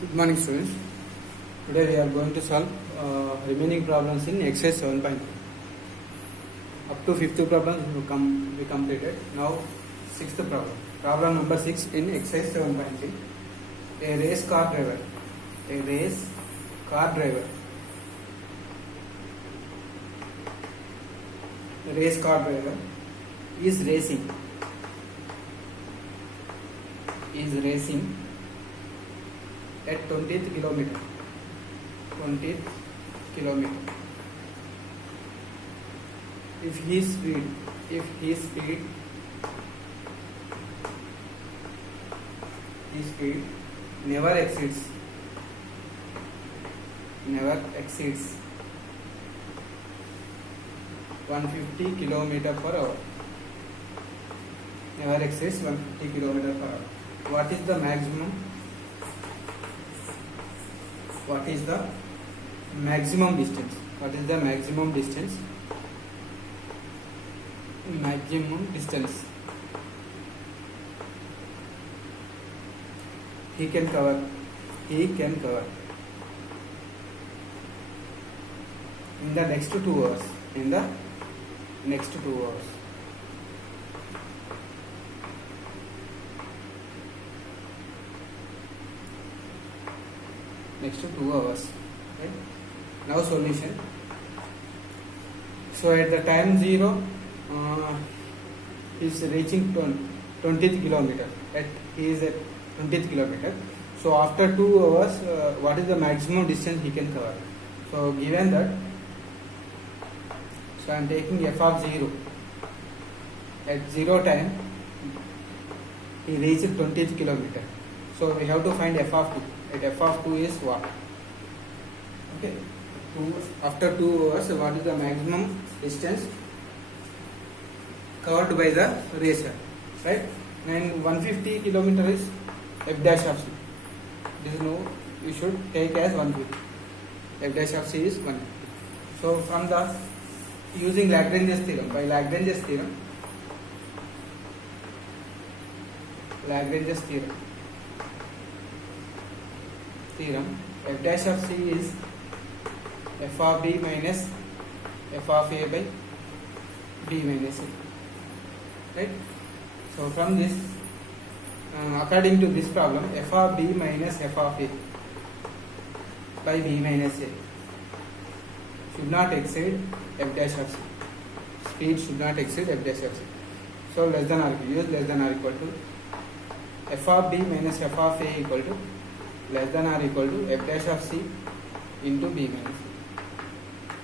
Good morning, students. Today we are going to solve remaining problems in exercise 7.3. Up to 5th problem we completed. Now 6th problem. Problem number 6 in exercise 7.3. A race car driver is racing at 20th kilometer. If his speed never exceeds 150 kilometer per hour. Never exceeds 150 kilometer per hour. What is the maximum distance? He can cover in the next 2 hours. Next 2 hours. Right? Now solution. So at the time 0, he is reaching 20th kilometer. He is at 20th kilometer. So after 2 hours, what is the maximum distance he can cover? So given that, so I am taking f of 0. At 0 time, he reached 20th kilometer. So we have to find f of 2. At f of 2 is what? Okay. After 2 hours, what is the maximum distance covered by the racer? Right? And 150 kilometer is f dash of c. This is no, you should take as 150. F dash of c is 150. So from the using Lagrange's theorem, by Lagrange's theorem, f dash of c is f of b minus f of a by b minus a. Right? So from this, according to this problem, f of b minus f of a by b minus a should not exceed f dash of c. Speed should not exceed f dash of c. So less than or equal to f of b minus f of a equal to less than or equal to f dash of c into b minus a.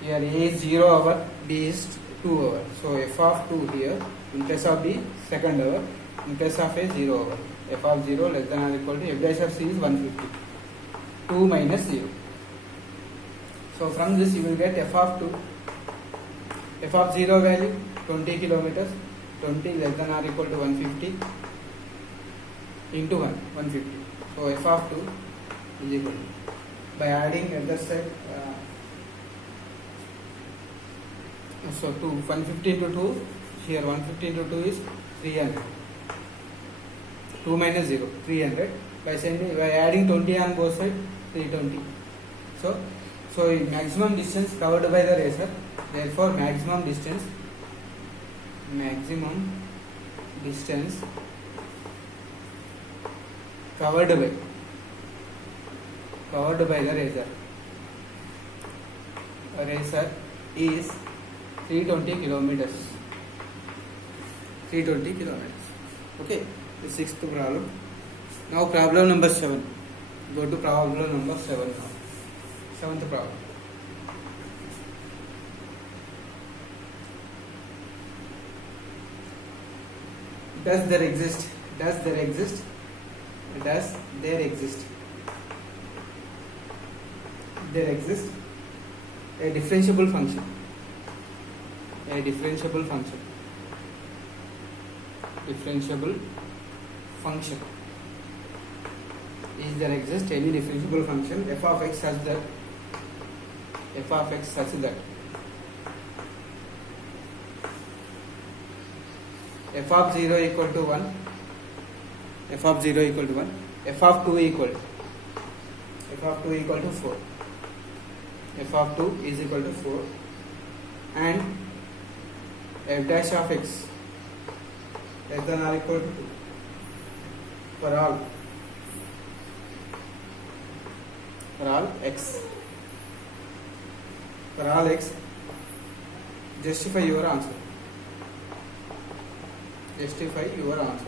Here a is 0 hour, b is 2 hour. So f of 2 here, in case of b, second hour, in case of a, 0 hour. F of 0 less than or equal to f dash of c is 150. 2 minus 0. So from this you will get f of 2. F of 0 value 20 kilometers. 20 less than or equal to 150 into 150. So f of 2 is equal to, by adding other side, so 150 into 2, here 150 into 2 is 300. 2 minus 0, 300. By adding 20 on both sides, 320. So maximum distance covered by the racer. Therefore, maximum distance covered by the racer is 320 kilometers. Okay, the 6th problem. Now problem number 7. Go to problem number 7 now. 7th problem. Does there exist a differentiable function? Is there exist any differentiable function f of x such that f of 0 equal to 1, f of 0 equal to 1, f of 2 equal to f of 2 equal to 4. F of 2 is equal to 4 and f dash of x less than or equal to 2 for all x. For all x, justify your answer. Justify your answer.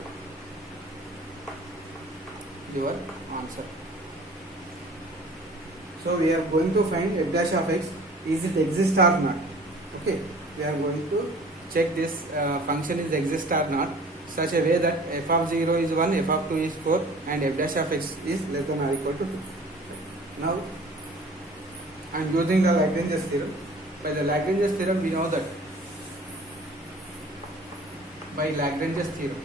Your answer. So we are going to find f dash of x. Is it exist or not? Okay. We are going to check this function is exist or not, such a way that f of 0 is 1, f of 2 is 4, and f dash of x is less than or equal to 2. Now, I am using the Lagrange's theorem. By the Lagrange's theorem, we know that by Lagrange's theorem,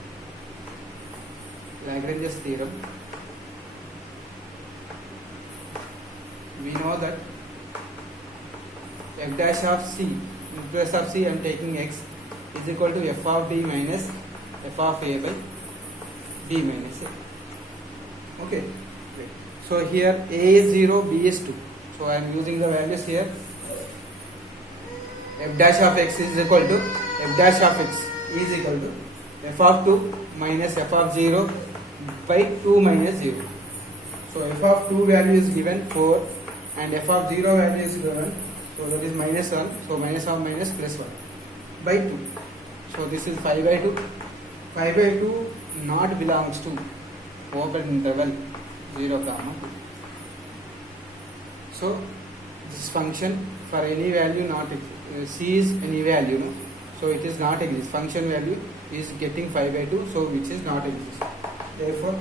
we know that f dash of c, in place of c I am taking x, is equal to f of b minus f of a by b minus a. Okay. So here a is 0, b is 2. So I am using the values here. F dash of x is equal to f dash of x is equal to f of 2 minus f of 0 by 2 minus 0. So f of 2 value is given 4 and f of 0 value is given, so that is minus 1. So minus of minus plus 1 by 2. So this is 5 by 2. 5 by 2 not belongs to open interval 0, 2. So this function for any value not c is any value, no? So it is not exist. Function value is getting 5 by 2, so which is not exist. Therefore,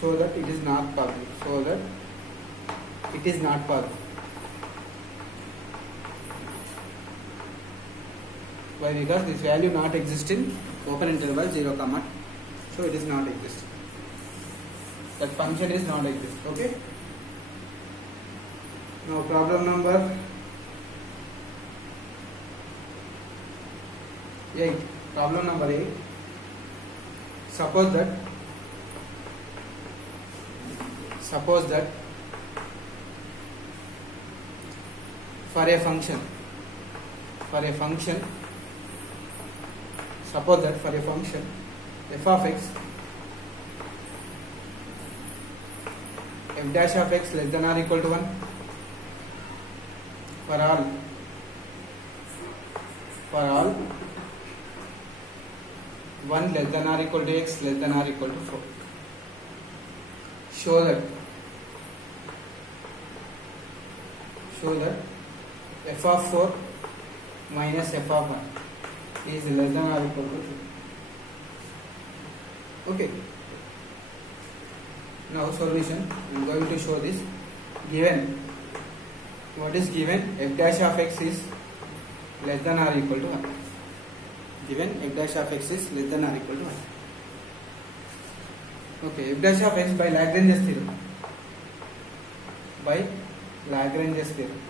so that it is not possible. So that it is not possible. Why? Because this value not exist in open interval 0, 2. So it is not exist. That function is not exist. Okay. Now problem number 8. Problem number 8. Suppose that for a function, suppose that for a function f of x, f dash of x less than or equal to 1 for all 1 less than or equal to x less than or equal to 4. Show that f of 4 minus f of 1 is less than or equal to 2. Okay. Now solution. I am going to show this. Given, what is given? F dash of x is less than or equal to 1. Given f dash of x is less than or equal to 1. Okay, f dash of x by Lagrange's theorem. By Lagrange's theorem.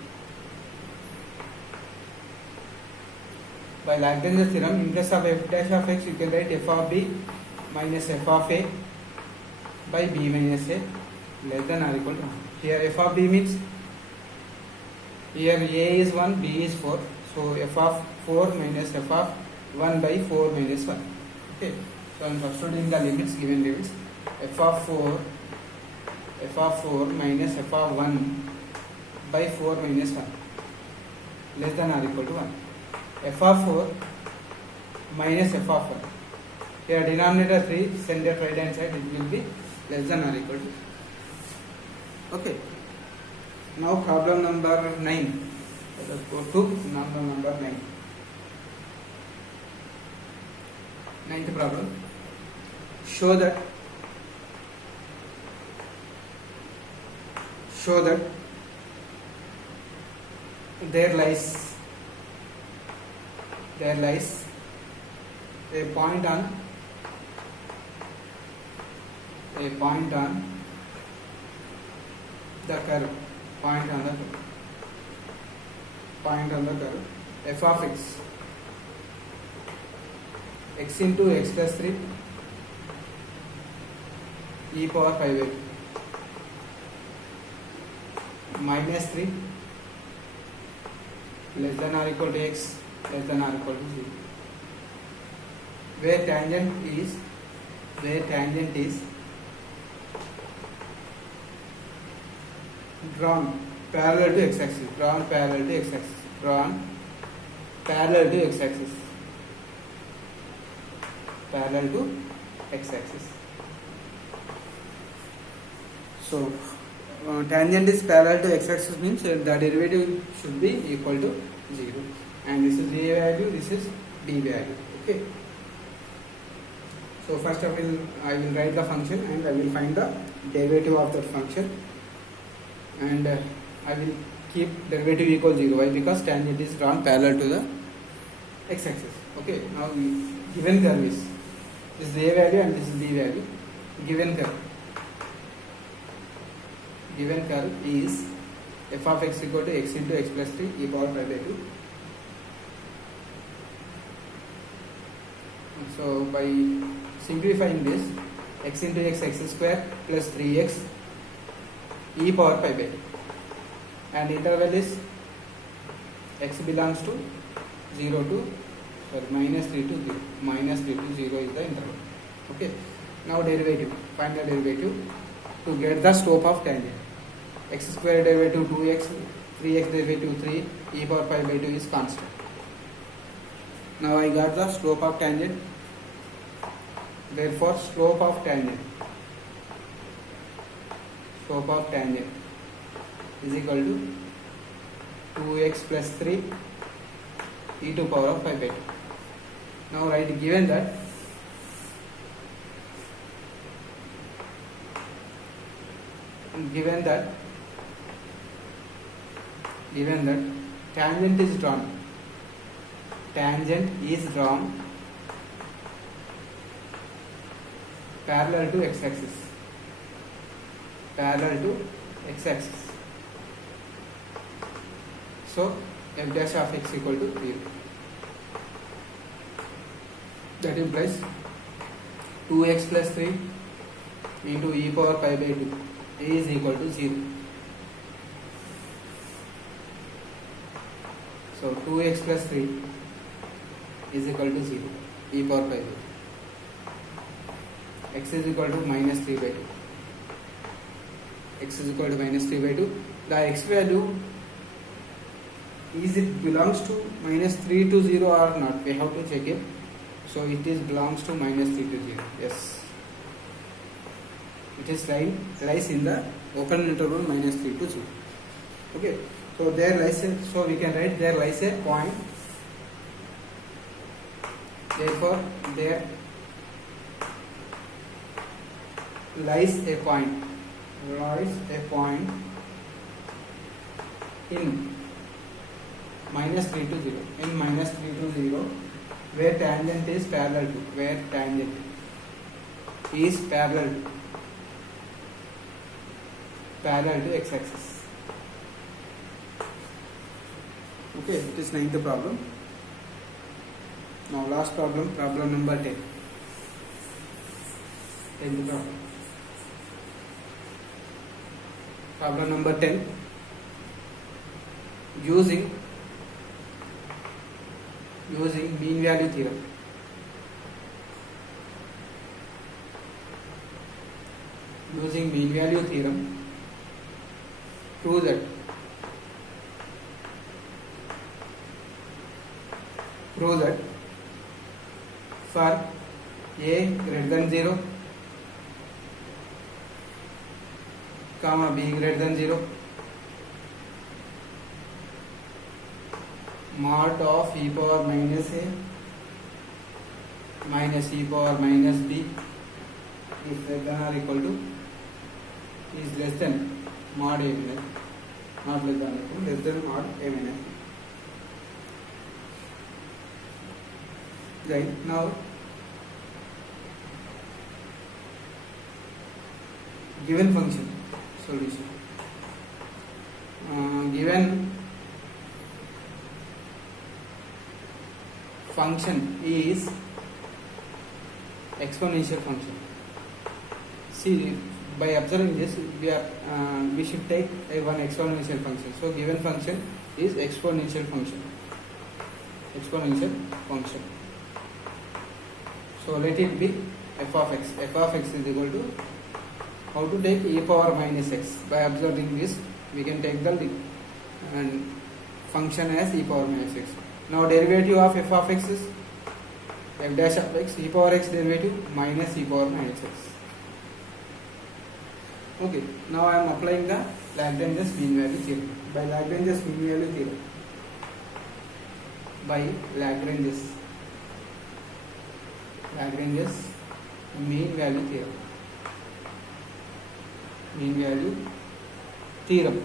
By Lagrange's theorem, in place of f dash of x, you can write f of b minus f of a by b minus a less than or equal to 1. Here f of b means, here a is 1, b is 4. So f of 4 minus f of 1 by 4 minus 1. Okay. So I am substituting the limits, given limits. F of 4 minus f of 1 by 4 minus 1 less than or equal to 1. F of 4 minus f of 1. Here denominator 3, send it right hand side, it will be less than or equal to. Okay. Now problem number 9. Let us go to number 9. Ninth problem. Show that there lies a point on the curve, f of x into x plus 3 e power 5 8. minus 3 less than or equal to x less than or equal to 0, where tangent is drawn parallel to x-axis, parallel to x-axis. So tangent is parallel to x-axis means the derivative should be equal to 0, and this is a value, this is b value. Okay. So first I will write the function and I will find the derivative of that function, and I will keep derivative equal 0. Why? Because tangent is drawn parallel to the x-axis. Okay. Now given curve is this is a value and this is b value. Given curve is f of x equal to x into x plus 3 e power pi by 2. So by simplifying this, x into x square plus 3x e power pi by 2, and interval is x belongs to 0 to minus 3 to 0. Minus 3 to 0 is the interval. Okay. Now derivative. Find the derivative to get the slope of tangent. X square derivative 2x, 3x derivative 3, e power pi by 2 is constant. Now I got the slope of tangent. Therefore slope of tangent is equal to 2x plus 3 e to power of pi by 2. Now write given that tangent is drawn parallel to x-axis, so f dash of x equal to 0. That implies 2x plus 3 into e power pi by 2 is equal to 0. So 2x plus 3 is equal to 0, e power pi by 2. X is equal to minus 3 by 2. The x value, is it belongs to minus 3 to 0 or not? We have to check it. So it is belongs to minus 3 to 0. Yes. It is lies in the open interval minus 3 to 0. Okay. So there lies so we can write there lies a point. Therefore there lies a point in minus 3 to 0. Where tangent is parallel to x-axis. Okay, it is 9th problem. Now last problem number 10. 10th problem. Problem number 10. Using mean value theorem. Prove that for a greater than 0, comma b greater than 0, mod of e power minus a minus e power minus b is less than or equal to mod a minus, not less than or equal, less than mod a minus. Right, now given function solution. Given function is exponential function. See, by observing this, we should take one exponential function. So given function is exponential function. Exponential function. So let it be f of x. F of x is equal to, how to take e power minus x. By observing this, we can take the function as e power minus x. Now derivative of f of x is f dash of x, e power x derivative minus e power minus x. Okay, now I am applying the Lagrange's mean value theorem. By Lagrange's mean value theorem. By Lagrange's mean value theorem. Mean value theorem.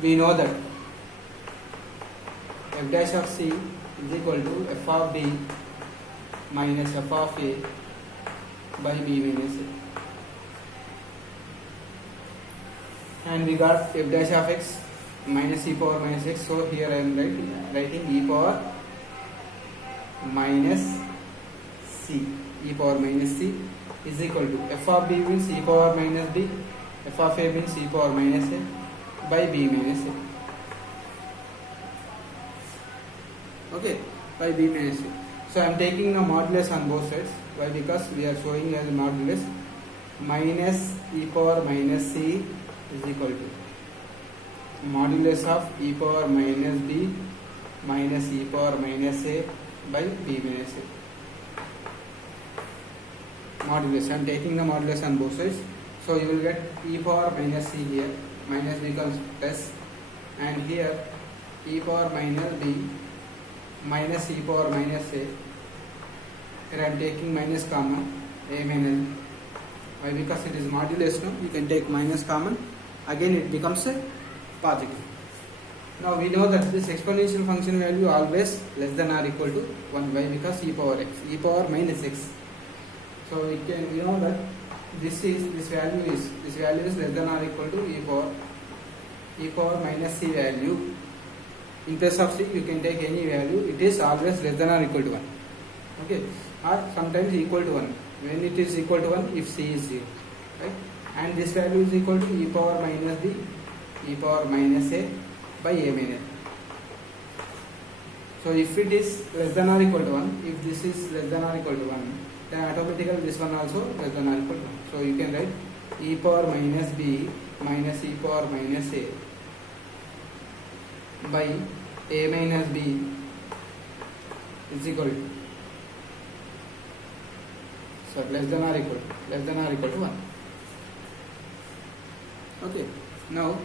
We know that f dash of c is equal to f of b minus f of a by b minus a. And we got f dash of x minus e power minus x. So here I am writing e power minus c. E power minus c is equal to f of b means e power minus b, f of a means e power minus a by b minus a. Okay, by b minus a. So I am taking the modulus on both sides. Why? Because we are showing as modulus minus e power minus c is equal to modulus of e power minus b minus e power minus a by b minus a. Modulus. I am taking the modulus on both sides. So you will get e power minus c here. Minus becomes plus. And here e power minus b minus e power minus a. Here I am taking minus common. A minus. Why? Because it is modulus. No? You can take minus common. Again it becomes a positive. Now we know that this exponential function value always less than or equal to 1. Why? Because e power x, e power minus x. So we know that this value is less than or equal to e power minus c value. In place of c you can take any value. It is always less than or equal to 1. Okay, or sometimes equal to 1. When it is equal to 1, if c is 0, right? And this value is equal to e power minus b, e power minus a by a minus. So if it is less than or equal to 1, if this is less than or equal to 1, then automatically this one also less than or equal to 1. So you can write e power minus b minus e power minus a by a minus b is equal to, so less than or equal to 1. Okay, now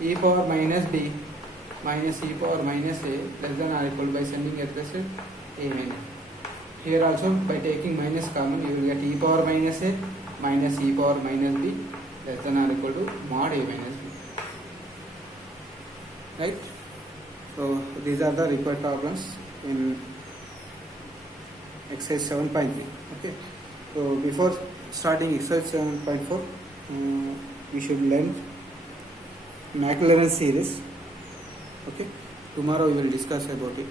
e power minus b minus e power minus a less than or equal to, by sending a plus a minus. Here also by taking minus common you will get e power minus a minus e power minus b less than or equal to mod a minus b. Right? So these are the required problems in exercise 7.3. Okay. So before starting exercise 7.4, we should learn Maclaurin series. Okay. Tomorrow we will discuss about it.